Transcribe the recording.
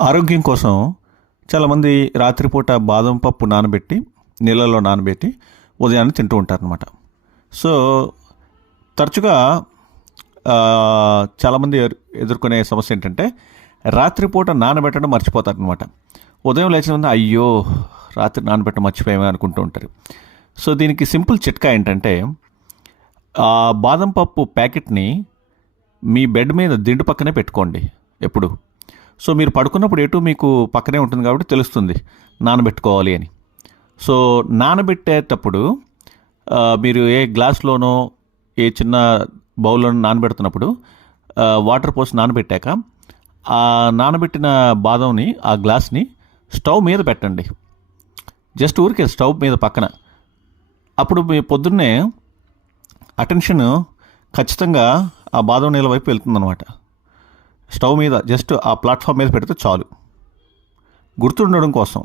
ఆరోగ్యం కోసం చాలామంది రాత్రిపూట బాదం పప్పు నానబెట్టి నీళ్ళలో నానబెట్టి ఉదయాన్నే తింటూ ఉంటారనమాట. సో తరచుగా ఆ, చాలామంది ఎదుర్కొనే సమస్య ఏంటంటే రాత్రిపూట నానబెట్టడం మర్చిపోతారనమాట. ఉదయం లేచిన ముందు అయ్యో రాత్రి నానబెట్టడం మర్చిపోయామే అనుకుంటూ ఉంటారు. సో దీనికి సింపుల్ చిట్కా ఏంటంటే ఆ బాదం పప్పు ప్యాకెట్ని మీ బెడ్ మీద దిండు పక్కనే పెట్టుకోండి ఎప్పుడు. సో మీరు పడుకున్నప్పుడు ఎటు మీకు పక్కనే ఉంటుంది కాబట్టి తెలుస్తుంది నానబెట్టుకోవాలి అని. సో నానబెట్టేటప్పుడు మీరు ఏ గ్లాస్లోనో ఏ చిన్న బౌల్లోనో నానబెడుతున్నప్పుడు వాటర్ పోసి నానబెట్టాక ఆ నానబెట్టిన బాదంని ఆ గ్లాస్ని స్టవ్ మీద పెట్టండి. జస్ట్ ఊరికే స్టవ్ మీద పక్కన. అప్పుడు మీ పొద్దున్నే అటెన్షన్ ఖచ్చితంగా ఆ బాదం నీళ్ళ వైపు వెళ్తుందనమాట. స్టవ్ మీద జస్ట్ ఆ ప్లాట్ఫామ్ మీద పెడితే చాలు, గుర్తుండడం కోసం.